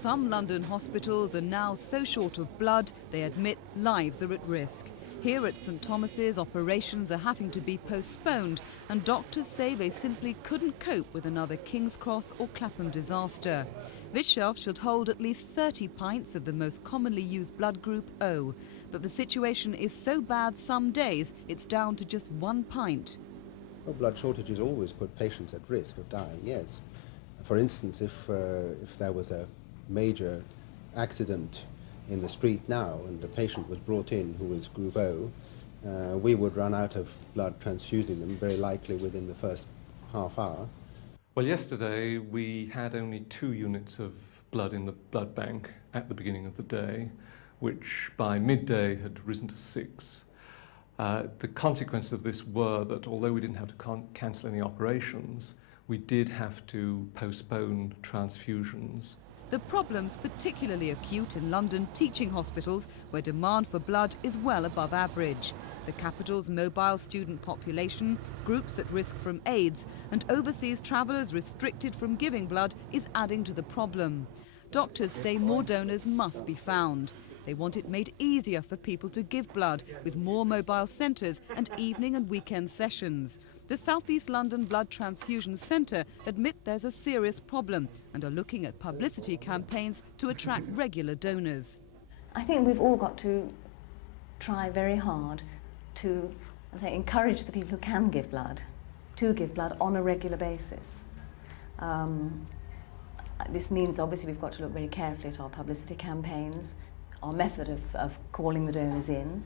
some London hospitals are now so short of blood, they admit lives are at risk. Here at St Thomas's, operations are having to be postponed, and doctors say they simply couldn't cope with another King's Cross or Clapham disaster. This shelf should hold at least 30 pints of the most commonly used blood group O, but the situation is so bad some days it's down to just 1 pint. Well, blood shortages always put patients at risk of dying, yes. For instance, if there was a major accident in the street now and a patient was brought in who was group O, we would run out of blood transfusing them very likely within the first half hour. Well, yesterday we had only 2 units of blood in the blood bank at the beginning of the day, which by midday had risen to 6. The consequences of this were that although we didn't have to cancel any operations, we did have to postpone transfusions. The problem's particularly acute in London teaching hospitals, where demand for blood is well above average. The capital's mobile student population, groups at risk from AIDS, and overseas travellers restricted from giving blood is adding to the problem. Doctors say more donors must be found. They want it made easier for people to give blood, with more mobile centres and evening and weekend sessions. The South East London Blood Transfusion Centre admit there's a serious problem and are looking at publicity campaigns to attract regular donors. I think we've all got to try very hard to encourage the people who can give blood to give blood on a regular basis. This means obviously we've got to look very carefully at our publicity campaigns, our method of calling the donors in.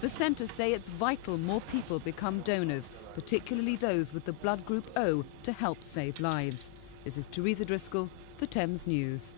The centre say it's vital more people become donors, particularly those with the blood group O, to help save lives. This is Teresa Driscoll for Thames News.